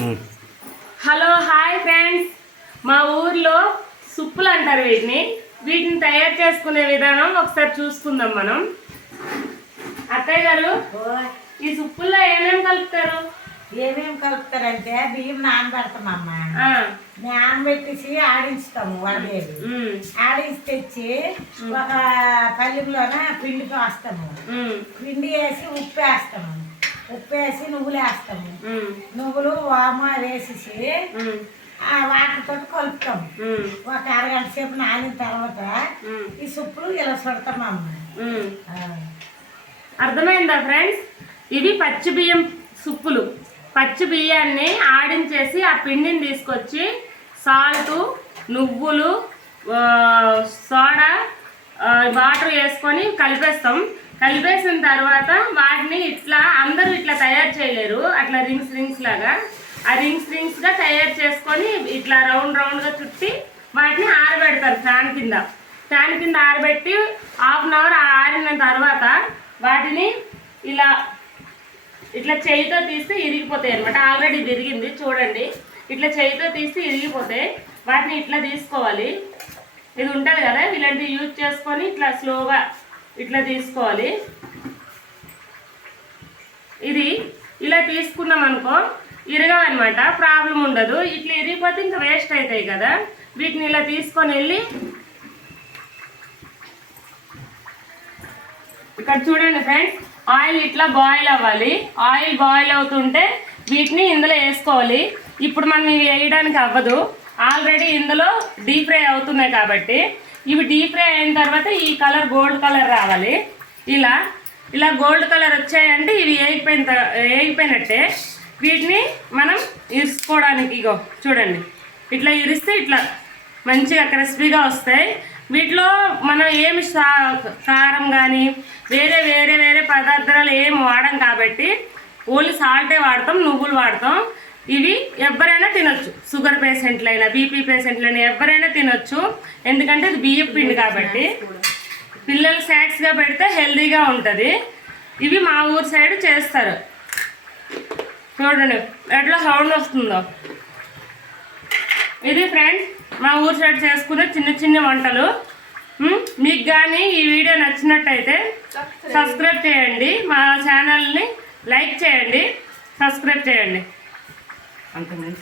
Hello hi friends, మా ఊర్లో సుప్పులు అంటారు వీటిని తయారు చేసుకునే విధానం ఒకసారి చూసుకుందాం మనం. అత్తయ్య గారు, ఈ సుప్పుల్లో ఏమేమి కలుపుతారంటే బియ్యం నానబెడతామమ్మా. నానబెట్టేసి ఆడించుతాము. వడదేవి ఆడించి తెచ్చి ఒక పల్లెంలోన పిండి పోస్తాము. పిండి వేసి ఉప్పు వేస్తాము. ఉప్పు వేసి నువ్వులు వేస్తాము. నువ్వులు వామ వేసేసి వాటితో కలుపుతాము. ఒక అరగంట సేపు నానిన తర్వాత ఈ సుప్పులు ఇలా చుడతామమ్మ. అర్థమైందా ఫ్రెండ్స్? ఇవి పచ్చి బియ్యం సుప్పులు. పచ్చి బియ్యాన్ని ఆడించేసి ఆ పిండిని తీసుకొచ్చి సాల్ట్, నువ్వులు, సోడా, వాటర్ వేసుకొని కలిపేస్తాం. కలిపేసిన తర్వాత వాటిని అందరూ ఇట్లా తయారు చేయలేరు, అట్లా రింగ్స్ లాగా ఆ రింగ్స్గా తయారు చేసుకొని ఇట్లా రౌండ్గా చుట్టి వాటిని ఆరబెడతారు ఫ్యాన్ కింద ఆరబెట్టి హాఫ్ అన్ అవర్ ఆరిన తర్వాత వాటిని ఇట్లా చేయితో తీస్తే ఇరిగిపోతాయి అనమాట. ఆల్రెడీ విరిగింది చూడండి. ఇట్లా చేయితో తీస్తే ఇరిగిపోతాయి. వాటిని ఇట్లా తీసుకోవాలి. ఇది ఉంటుంది కదా, ఇలాంటివి యూజ్ చేసుకొని ఇట్లా స్లోగా ఇట్లా తీసుకోవాలి. ఇది ఇలా తీసుకున్నాం అనుకో ఇరగవన్నమాట, ప్రాబ్లం ఉండదు. ఇట్లా ఇరిగిపోతే ఇంకా వేస్ట్ అవుతాయి కదా. వీటిని ఇలా తీసుకొని వెళ్ళి ఇక్కడ చూడండి ఫ్రెండ్స్, ఆయిల్ ఇట్లా బాయిల్ అవ్వాలి. ఆయిల్ బాయిల్ అవుతుంటే వీటిని ఇందులో వేసుకోవాలి. ఇప్పుడు మనం ఇవి వేయడానికి అవ్వదు, ఆల్రెడీ ఇందులో డీప్ ఫ్రై అవుతున్నాయి కాబట్టి. ఇవి డీప్ ఫ్రై అయిన తర్వాత ఈ కలర్ గోల్డ్ కలర్ రావాలి. ఇలా గోల్డ్ కలర్ వచ్చాయంటే ఇవి వేగిపోయినట్టే. వీటిని మనం ఇరుసుకోవడానికి ఇగో చూడండి, ఇట్లా ఇరిస్తే ఇట్లా మంచిగా క్రిస్పీగా వస్తాయి. వీటిలో మనం ఏమి కారం కానీ వేరే పదార్థాలు ఏమి వాడం కాబట్టి ఓన్లీ సాల్టే వాడతాం, నువ్వులు వాడతాం. ఇవి ఎవరైనా తినొచ్చు, షుగర్ పేషెంట్లైనా బీపీ పేషెంట్లైనా ఎవరైనా తినొచ్చు. ఎందుకంటే ఇది బియ్యం పిండి కాబట్టి పిల్లలు స్నాక్స్గా పెడితే హెల్తీగా ఉంటుంది. ఇవి మా ఊరు సైడ్ చేస్తారు. చూడండి ఎట్లా సౌండ్ వస్తుందో. ఇది ఫ్రెండ్స్ మా ఊరు సైడ్ చేసుకునే చిన్న వంటలు. మీకు కానీ ఈ వీడియో నచ్చినట్టయితే సబ్స్క్రైబ్ చేయండి, మా ఛానల్ని లైక్ చేయండి, సబ్స్క్రైబ్ చేయండి. అంతకుముందు